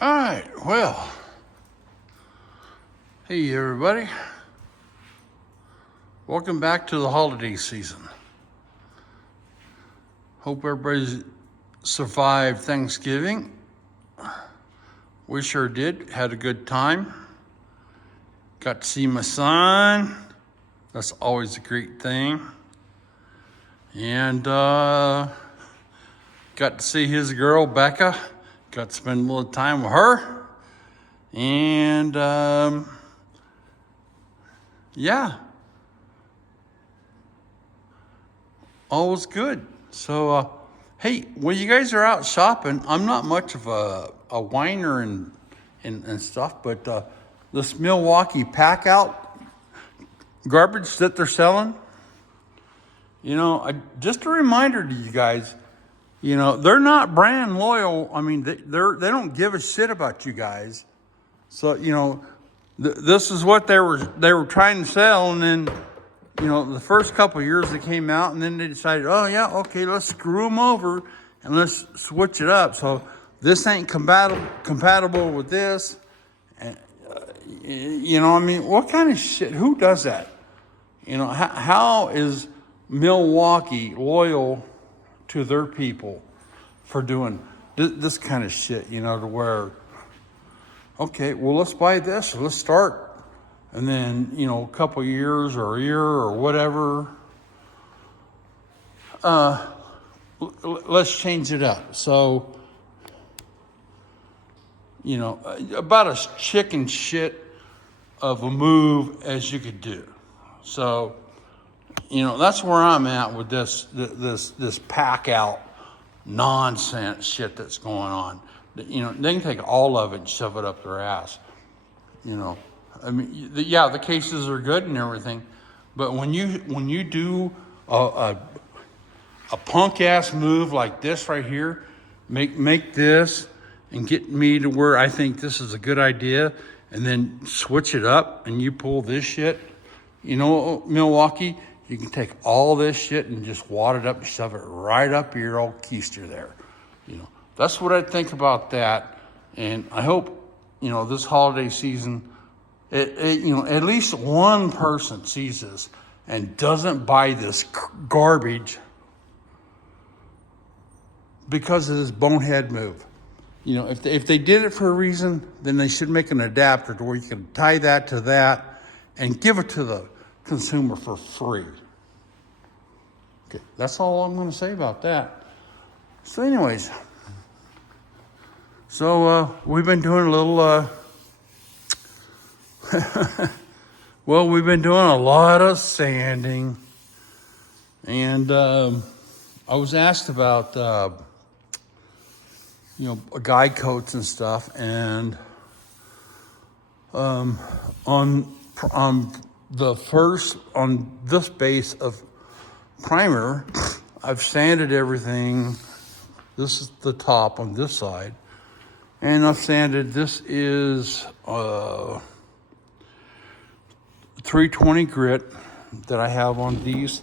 All right, well, hey everybody. Welcome back to the holiday season. Hope everybody's survived Thanksgiving. We sure did, had a good time. Got to see my son. That's always a great thing. And got to see his girl, Becca. Got to spend a little time with her. And yeah, all was good. So, hey, when you guys are out shopping, I'm not much of a whiner and stuff, but this Milwaukee pack out garbage that they're selling, just a reminder to you guys, they're not brand loyal. I mean, they don't give a shit about you guys. So, this is what they were trying to sell, and then, the first couple of years they came out, and then they decided, oh yeah, okay, let's screw them over and let's switch it up. So this ain't compatible with this, and what kind of shit? Who does that? How is Milwaukee loyal to their people for doing this kind of shit? To where, okay, well, let's buy this, let's start. And then, a couple of years or a year or whatever, let's change it up. So, about as chicken shit of a move as you could do. So, that's where I'm at with this pack out nonsense shit that's going on. They can take all of it and shove it up their ass. The cases are good and everything, but when you do a punk ass move like this right here, make this and get me to where I think this is a good idea, and then switch it up and you pull this shit, Milwaukee, you can take all this shit and just wad it up and shove it right up your old keister there. That's what I think about that, and I hope this holiday season, at least one person sees this and doesn't buy this garbage because of this bonehead move. If they did it for a reason, then they should make an adapter to where you can tie that to that and give it to the consumer for free. Okay, that's all I'm going to say about that. So anyways, we've been doing a little... well, we've been doing a lot of sanding, and I was asked about guide coats and stuff, and on this base of primer, I've sanded everything. This is the top on this side, and I've sanded. This is 320 grit that I have on these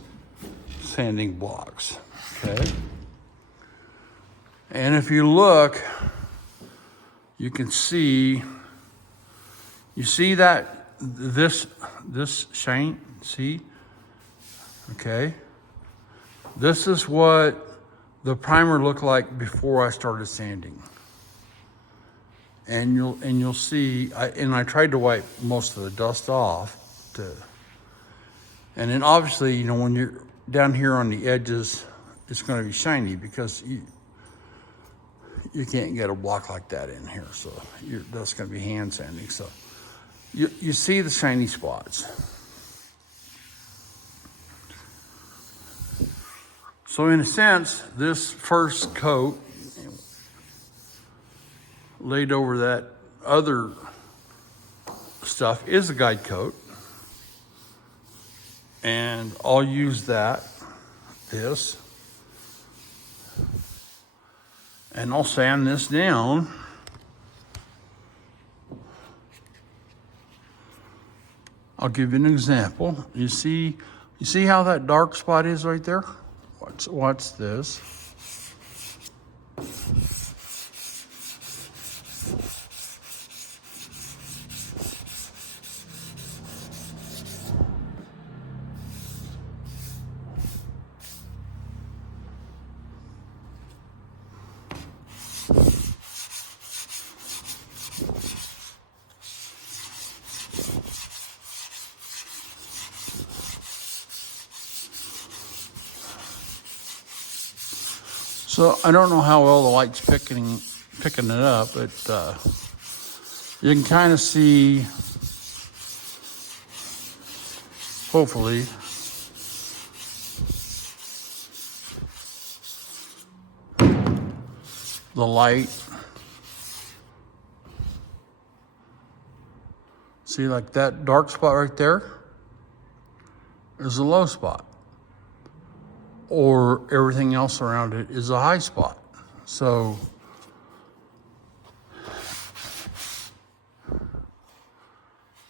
sanding blocks, okay? And if you look, you can see, that this shine, see? Okay? This is what the primer looked like before I started sanding. And you'll see, I tried to wipe most of the dust off. And then obviously, when you're down here on the edges, it's going to be shiny because you can't get a block like that in here. So that's going to be hand sanding. So you see the shiny spots. So in a sense, this first coat laid over that other stuff is a guide coat. And I'll use this, and I'll sand this down. I'll give you an example. You see how that dark spot is right there? Watch this. So I don't know how well the light's picking it up, but you can kind of see, hopefully, the light. See, like that dark spot right there is a low spot, or everything else around it is a high spot. So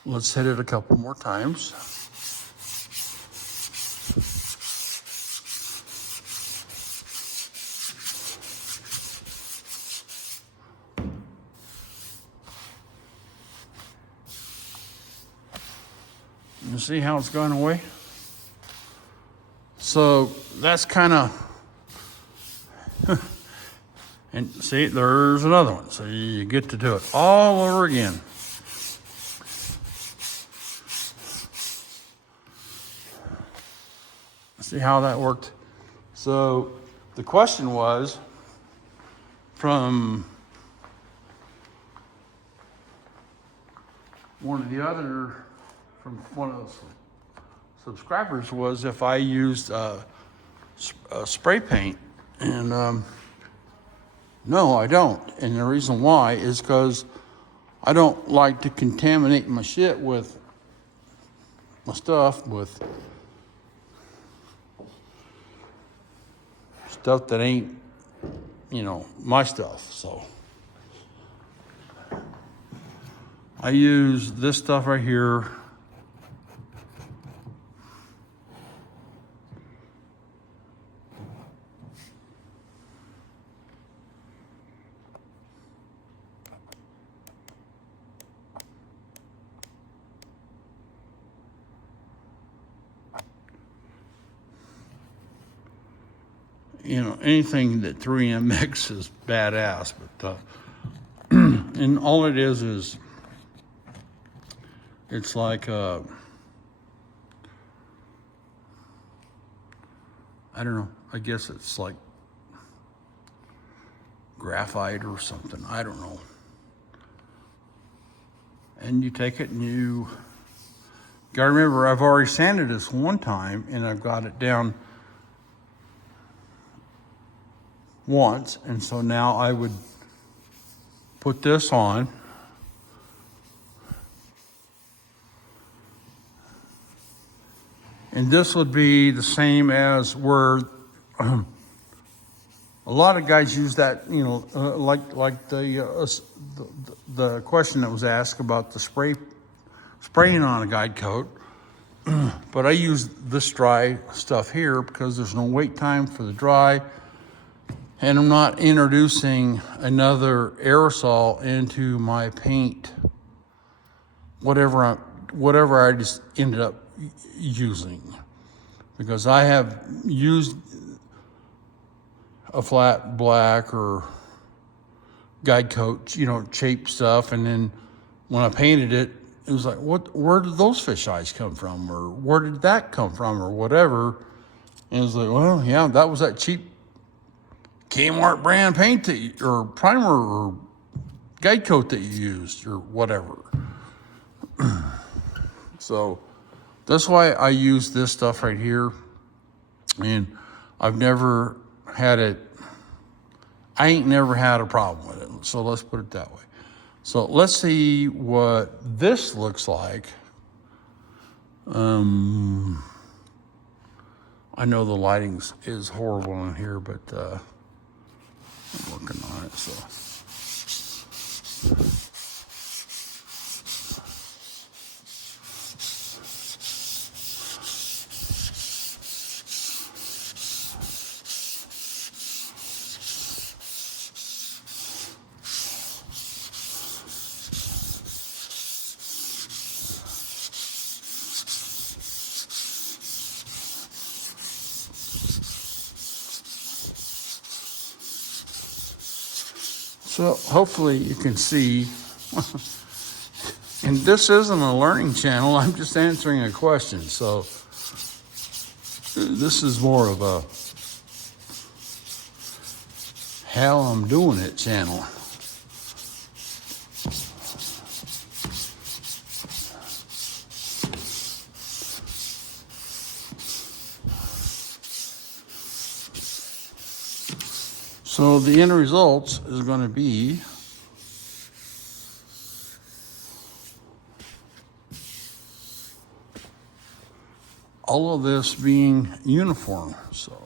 let's hit it a couple more times. You see how it's going away? So that's kind of, and see, there's another one. So you get to do it all over again. See how that worked? So the question was from one of the subscribers was if I used spray paint, and no, I don't. And the reason why is because I don't like to contaminate my shit with my stuff with stuff that ain't, my stuff. So I use this stuff right here. Anything that 3M makes is badass, but and all it is it's like I don't know, I guess it's like graphite or something, I don't know. And you take it and you gotta remember, I've already sanded this one time and I've got it down once, and so now I would put this on, and this would be the same as where a lot of guys use that, like the question that was asked about the spraying on a guide coat. But I use this dry stuff here because there's no wait time for the dry. And I'm not introducing another aerosol into my paint, whatever I just ended up using. Because I have used a flat black or guide coat, cheap stuff, and then when I painted it, it was like, where did those fish eyes come from? Or where did that come from? Or whatever. And it was like, well, yeah, that was that cheap Kmart brand paint or primer or guide coat that you used or whatever. So that's why I use this stuff right here. And I ain't never had a problem with it. So let's put it that way. So let's see what this looks like. I know the lighting is horrible in here, but I'm working on it, so. So hopefully you can see, and this isn't a learning channel, I'm just answering a question. So this is more of how I'm doing it channel. So the end result is going to be all of this being uniform. So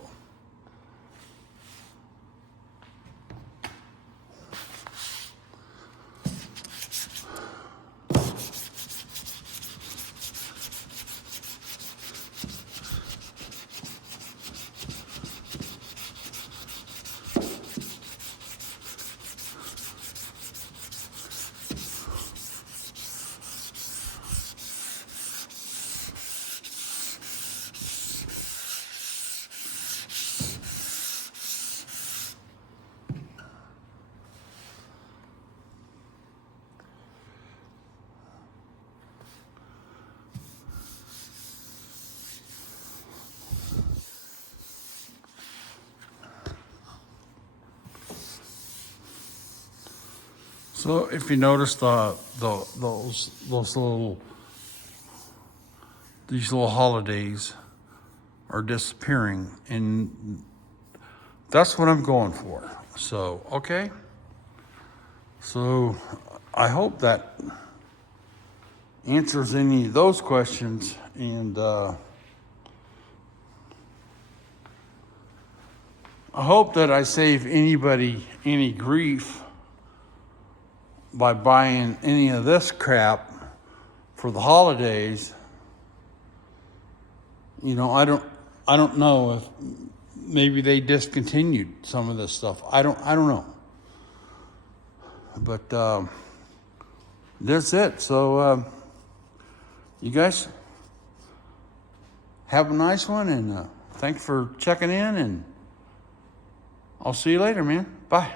if you notice these little holidays are disappearing, and that's what I'm going for. So, okay. So I hope that answers any of those questions, and I hope that I save anybody any grief by buying any of this crap for the holidays. You know, I don't know if maybe they discontinued some of this stuff. I don't know. But that's it. So you guys have a nice one, and thanks for checking in, and I'll see you later, man. Bye.